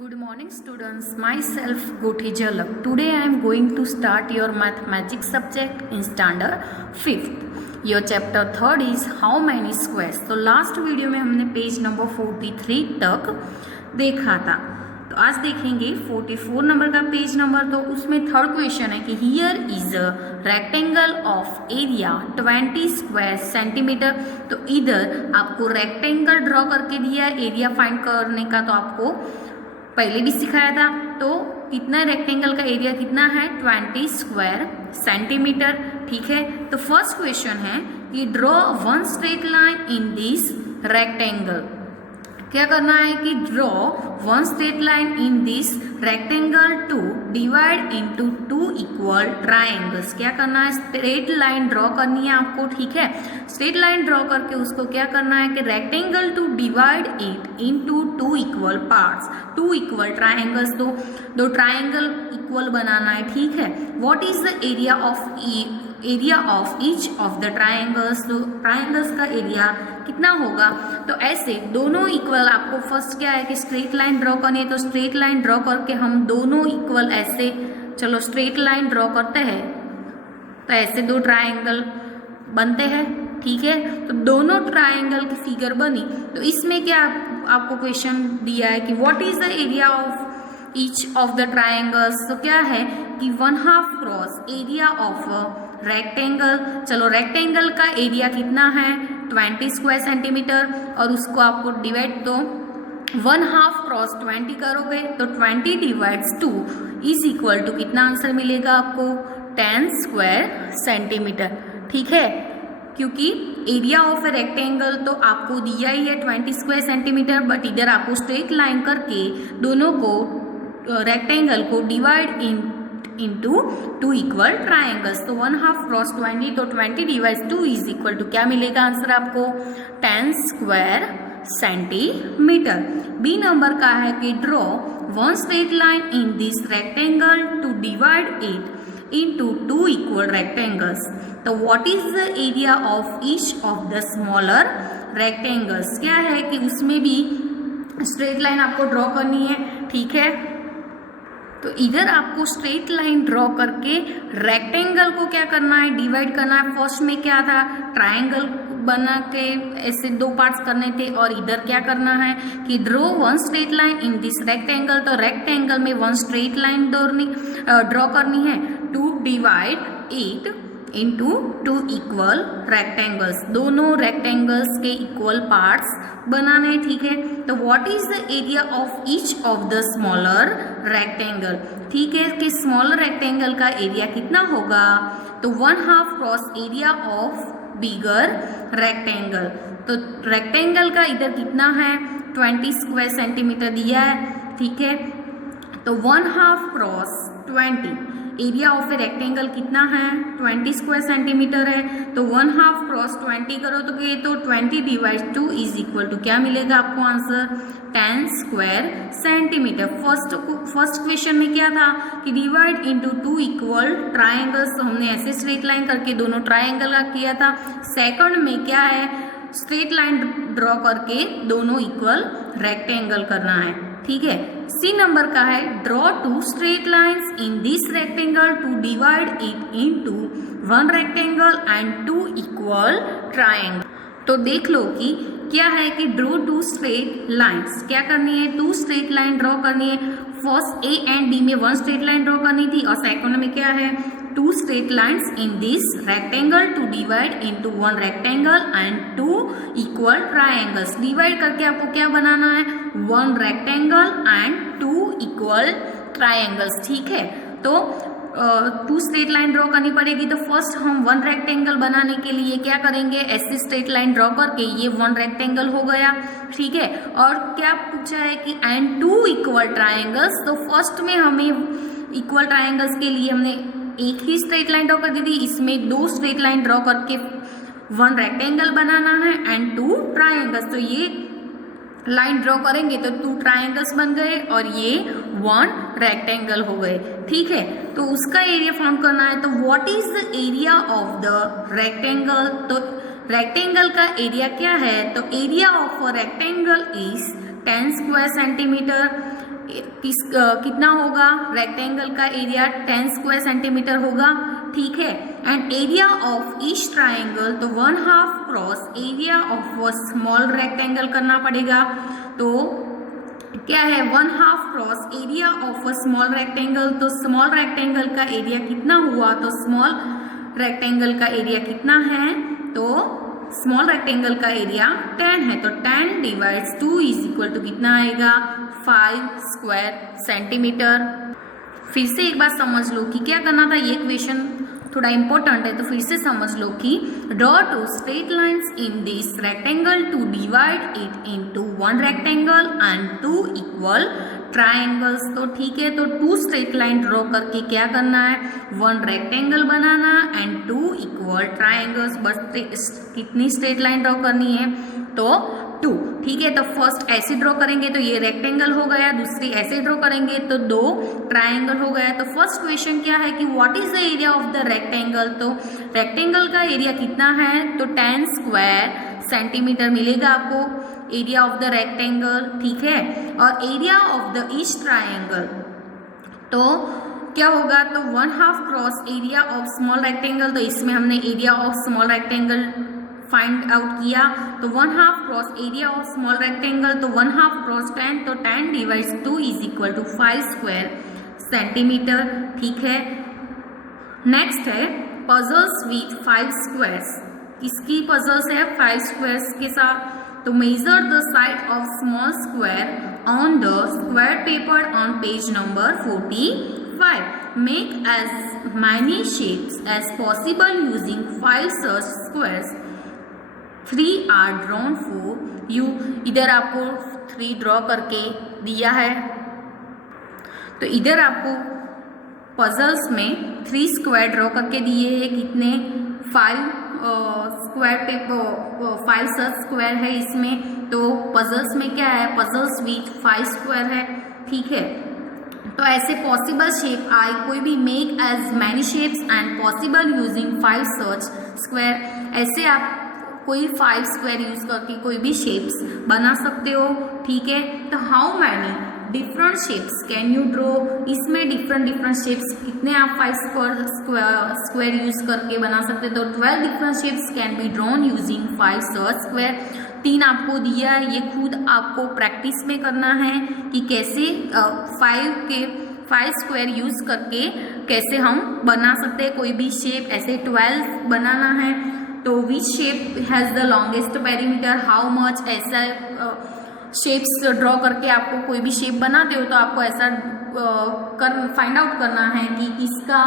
Good morning students, myself Goti Jalak. Today I am going to start your mathematics subject in standard 5th. Your chapter 3rd is how many squares. तो last video में हमने page number 43 तक देखा था, तो आज देखेंगे 44 number का पेज नंबर। तो उसमें थर्ड क्वेश्चन है कि here is a rectangle of area 20 square centimetre. तो इधर आपको रेक्टेंगल ड्रॉ करके दिया है, एरिया फाइंड करने का तो आपको पहले भी सिखाया था। तो कितना रेक्टेंगल का एरिया कितना है 20 स्क्वायर सेंटीमीटर। ठीक है, तो फर्स्ट क्वेश्चन है कि draw one straight line in this rectangle. क्या करना है कि draw one straight line in this rectangle to divide into two equal triangles. क्या करना है, स्ट्रेट लाइन ड्रॉ करनी है आपको। ठीक है, स्ट्रेट लाइन ड्रॉ करके उसको क्या करना है कि rectangle to divide it into two equal parts, two equal triangles. दो ट्रायंगल इक्वल बनाना है। ठीक है, what is the area of each of the triangles. तो ट्रायंगल्स का एरिया कितना होगा, तो ऐसे दोनों इक्वल आपको फर्स्ट क्या है कि स्ट्रेट लाइन ड्रॉ करनी है। तो स्ट्रेट लाइन ड्रॉ करके हम दोनों इक्वल ऐसे, चलो स्ट्रेट लाइन ड्रॉ करते हैं तो ऐसे दो ट्रायंगल बनते हैं। ठीक है, तो दोनों ट्रायंगल की फिगर बनी। तो इसमें क्या आपको क्वेश्चन दिया है कि what is the area of each of the triangles. तो क्या है कि 1/2 क्रॉस एरिया ऑफ रेक्टेंगल। चलो रेक्टेंगल का एरिया कितना है 20 स्क्वायर सेंटीमीटर, और उसको आपको डिवाइड, तो 1/2 क्रॉस 20 करोगे तो 20 डिवाइड्स 2 इज इक्वल टू कितना आंसर मिलेगा आपको 10 स्क्वायर सेंटीमीटर। ठीक है, क्योंकि एरिया ऑफ ए रेक्टेंगल तो आपको दिया ही है 20 स्क्वायर सेंटीमीटर, बट इधर आपको स्ट्रेट लाइन करके दोनों को रेक्टेंगल को divide into two equal triangles. तो 1/2 क्रॉस 20 तो 20 डिवाइड्स 2 इज इक्वल टू क्या मिलेगा आंसर आपको 10 स्क्वायर सेंटीमीटर। बी नंबर का है कि draw one straight line in this rectangle to divide it into two equal rectangles. तो what is the area of each of the smaller rectangles. क्या है कि उसमें भी स्ट्रेट लाइन आपको ड्रॉ करनी है। ठीक है, तो इधर आपको स्ट्रेट लाइन ड्रॉ करके रेक्टेंगल को क्या करना है डिवाइड करना है। फर्स्ट में क्या था ट्रायंगल बना के ऐसे दो पार्ट्स करने थे, और इधर क्या करना है कि draw one straight line in this rectangle. तो रेक्टेंगल में वन स्ट्रेट लाइन ड्रॉ करनी है to divide it into two equal rectangles. दोनों रेक्टेंगल्स के इक्वल पार्ट्स बनाने। ठीक है, तो what is the area of each of the smaller rectangle. ठीक है, कि स्मॉलर रेक्टेंगल का एरिया कितना होगा, तो 1/2 cross area of bigger rectangle. तो रेक्टेंगल का इधर कितना है 20 स्क्वायर सेंटीमीटर दिया है। ठीक है, तो 1/2 cross 20 area of a rectangle कितना है 20 स्क्वायर सेंटीमीटर है। तो 1/2 क्रॉस 20 करो तो ये तो 20 डिवाइड 2 इज इक्वल टू क्या मिलेगा आपको answer 10 square centimetre. First question में क्या था कि divide into two equal triangles, तो हमने ऐसे स्ट्रेट लाइन करके दोनों ट्रायंगल का किया था। सेकंड में क्या है स्ट्रेट लाइन ड्रॉ करके दोनों इक्वल रेक्टेंगल करना है। ठीक है, सी नंबर का है draw two straight lines in this rectangle to divide it into one rectangle and two equal triangle. तो देख लो कि क्या है कि ड्रॉ टू स्ट्रेट लाइन्स, क्या करनी है टू स्ट्रेट लाइन ड्रॉ करनी है। फर्स्ट ए एंड बी में वन स्ट्रेट लाइन ड्रॉ करनी थी, और सेकंड में क्या है two straight lines in this rectangle to divide into one rectangle and two equal triangles. Divide करके आपको क्या बनाना है one rectangle and two equal triangles. ठीक है, तो टू स्ट्रेट लाइन ड्रॉ करनी पड़ेगी। तो फर्स्ट हम वन रेक्टेंगल बनाने के लिए क्या करेंगे ऐसे स्ट्रेट लाइन ड्रॉ करके ये वन रेक्टेंगल हो गया। ठीक है, और क्या पूछा है कि एंड टू इक्वल ट्रायंगल्स। तो फर्स्ट में हमें इक्वल ट्रायंगल्स के लिए हमने एक ही स्ट्रेट लाइन ड्रॉ कर दी थी, इसमें दो स्ट्रेट लाइन ड्रॉ करके वन रेक्टेंगल बनाना है एंड टू ट्रायंगल्स। तो ये लाइन ड्रॉ करेंगे तो टू ट्रायंगल्स बन गए और ये वन रेक्टेंगल हो गए। ठीक है, तो उसका एरिया फाउंड करना है। तो what is the area of the rectangle. तो रेक्टेंगल का एरिया क्या है, तो area of a rectangle is 10 square centimetre. कितना होगा, रेक्टेंगल का एरिया 10 स्क्वायर सेंटीमीटर होगा, ठीक है। And area of each triangle, तो 1/2 cross area of a small rectangle करना पड़ेगा। तो क्या है, 1/2 cross area of a small rectangle, तो स्मॉल रेक्टेंगल का एरिया कितना हुआ, तो स्मॉल रेक्टेंगल का एरिया कितना है, तो स्मॉल रेक्टेंगल का एरिया 10 है, तो 10 डिवाइड्स 2 इज इक्वल टू कितना आएगा, 5 स्क्वायर सेंटीमीटर। फिर से एक बार समझ लो कि क्या करना था, ये क्वेश्चन थोड़ा इंपॉर्टेंट है, तो फिर से समझ लो कि draw 2 straight lines in this rectangle to divide it into 1 rectangle and 2 equal triangles. तो ठीक है, तो 2 स्ट्रेट लाइन ड्रॉ करके क्या करना है, 1 rectangle banana and 2 equal triangles. बस कितनी स्ट्रेट लाइन ड्रॉ करनी है, तो 2, ठीक है। तो फर्स्ट ऐसे ड्रॉ करेंगे तो ये रेक्टेंगल हो गया, दूसरी ऐसे ड्रॉ करेंगे तो 2 ट्राइंगल हो गया। तो फर्स्ट क्वेश्चन क्या है कि what is the area of the rectangle, तो रेक्टेंगल का एरिया कितना है, तो 10 स्क्वायर सेंटीमीटर मिलेगा आपको एरिया ऑफ द रेक्टेंगल, ठीक है। और area of the each triangle, तो क्या होगा, तो 1/2 cross area of small rectangle, तो इसमें हमने area of small rectangle find out किया, तो 1/2 cross area of small rectangle, तो 1/2 क्रॉस 10, तो 10 divides 2 is equal to 5 square centimetre, ठीक है। नेक्स्ट है पजल्स विथ 5 स्क्वायर्स, किसकी पजल्स है, 5 स्क्वायर्स के साथ। तो measure the side of small square on the square paper on page number 45, make as many shapes as possible using 5 such squares, 3 are drawn for you। इधर आपको 3 draw करके दिया है, तो इधर आपको पजल्स में 3 स्क्वायर ड्रॉ करके दिए हैं, कितने, 5 स्क्वायर पेपर, 5 सच स्क्वायर है इसमें। तो पजल्स में क्या है, पजल्स विथ 5 स्क्वायर है, ठीक है। तो ऐसे पॉसिबल शेप आई, कोई भी make as many shapes and possible using 5 such square, ऐसे आप कोई 5 स्क्वायर यूज करके कोई भी शेप्स बना सकते हो, ठीक है। तो how many different shapes can you draw, इसमें डिफरेंट शेप्स कितने आप 5 स्क्वायर यूज करके बना सकते हो, तो 12 different shapes can be drawn using 5 such square. 3 आपको दिया है, ये खुद आपको प्रैक्टिस में करना है कि कैसे 5 स्क्वायर यूज करके कैसे हम बना सकते हैं कोई भी शेप, ऐसे 12 बनाना है। तो which shape has the longest perimeter, how much, ऐसा शेप्स ड्रॉ करके आपको कोई भी शेप बनाते हो तो आपको ऐसा फाइंड आउट करना है कि किसका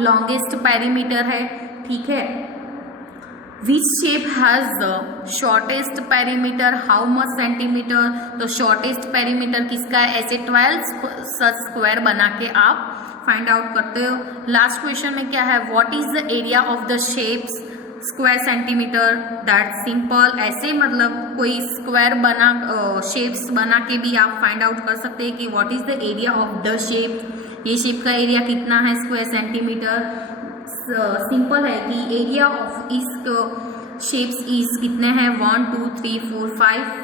लॉन्गेस्ट पेरीमीटर है, ठीक है। Which shape has the shortest perimeter, how much centimetre, तो शॉर्टेस्ट पेरीमीटर किसका है, ऐसे 12 सच स्क्वायर बना के आप फाइंड आउट करते हो। लास्ट क्वेश्चन में क्या है, what is the area of the shapes square centimetre, that simple, ऐसे मतलब कोई स्क्वायर बना शेप्स बना के भी आप फाइंड आउट कर सकते हैं कि what is the area of the shape, ये शेप का एरिया कितना है स्क्वायर सेंटीमीटर। सिंपल है कि एरिया ऑफ इस शेप्स इज कितने हैं, 1 2 3 4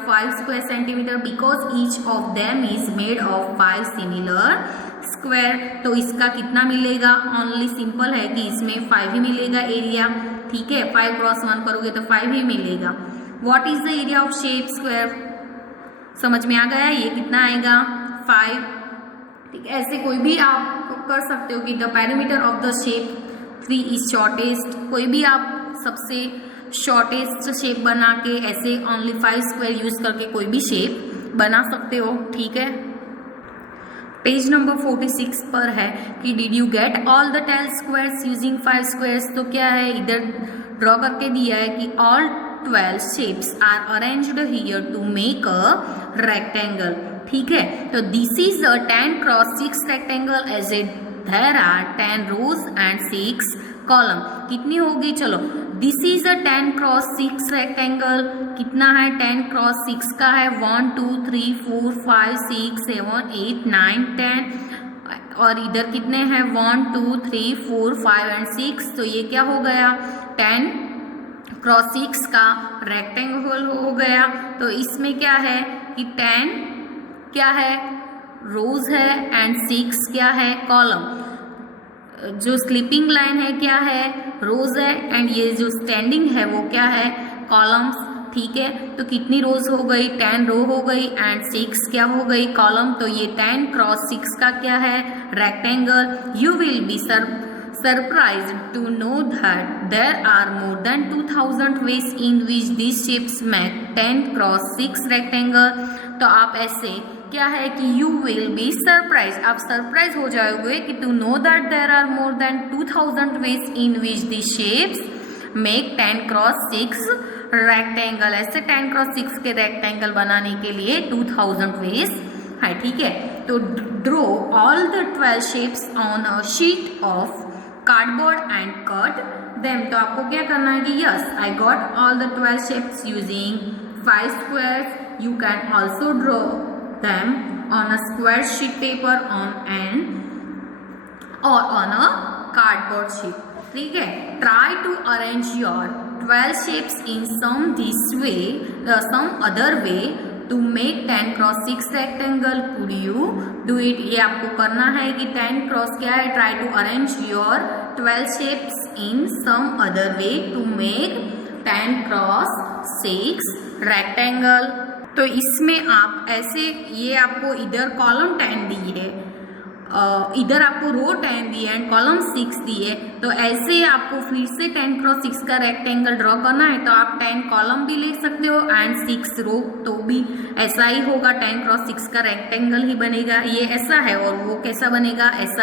5 square centimetre, because each of them is made of 5 similar square. तो इसका कितना मिलेगा, ओनली सिंपल है कि इसमें 5 ही मिलेगा एरिया, ठीक है। 5 क्रॉस 1 करोगे तो 5 ही मिलेगा। What is the area of shape square, समझ में आ गया, ये कितना आएगा, 5, ठीक है। ऐसे कोई भी आप कर सकते हो कि the perimeter of the shape 3 is shortest, कोई भी आप सबसे शॉर्टेस्ट शेप बना के ऐसे ओनली 5 स्क्वायर यूज करके कोई भी शेप बना सकते हो, ठीक है। पेज नंबर 46 पर है कि did you get all the 10 squares using 5 squares, तो क्या है, इधर ड्रॉ करके दिया है कि all 12 shapes are arranged here to make a rectangle, ठीक है। तो this is a 10 cross 6 rectangle as a there are 10 rows and 6 column, कितनी होगी, चलो this is a 10 cross 6 rectangle, कितना है, 10 क्रॉस 6 का है 1 2 3 4 5 6 7 8 9 10, और इधर कितने हैं 1 2 3 4 5 एंड 6, तो ये क्या हो गया, 10 क्रॉस 6 का रेक्टेंगल हो गया। तो इसमें क्या है कि 10 क्या है, रोज है एंड 6 क्या है, कॉलम। जो स्लीपिंग लाइन है क्या है, रोज है, एंड ये जो स्टैंडिंग है वो क्या है, कॉलम्स। ठीक है, तो कितनी रोज हो गई, 10 रो हो गई एंड 6 क्या हो गई, कॉलम। तो ये 10 क्रॉस 6 का क्या है, rectangle. You will be surprised to know that there are more than 2000 ways in which these shapes make 10 cross 6 rectangle। तो आप ऐसे क्या है कि you will be surprised, आप सरप्राइज हो जाओगे कि to know that there are more than 2000 ways in which these shapes make 10 cross 6 rectangle। ऐसे 10 cross 6 के रेक्टेंगल बनाने के लिए 2000 ways है। ठीक है, तो draw all the 12 shapes on a sheet of cardboard and cut them. तो आपको क्या करना है कि yes I got all the 12 shapes using 5 squares. You can also draw them on a square sheet paper और ऑन अ कार्डबोर्ड शीट। ठीक है, try to arrange your 12 shapes in some other way to make 10 cross 6 rectangle। could you do it? ये आपको करना है कि 10 cross क्या है, try to arrange your 12 shapes in some other way to make 10 cross 6 rectangle। तो इसमें आप ऐसे, ये आपको इधर कॉलम 10 दी है, इधर आपको रो 10 दी है एंड कॉलम 6 दी है। तो ऐसे आपको फिर से 10 क्रॉस 6 का रेक्टेंगल ड्रॉ करना है। तो आप 10 कॉलम भी ले सकते हो एंड 6 रो, तो भी ऐसा ही होगा, 10 क्रॉस 6 का रेक्टेंगल ही बनेगा। ये ऐसा है और वो कैसा बनेगा, ऐसा।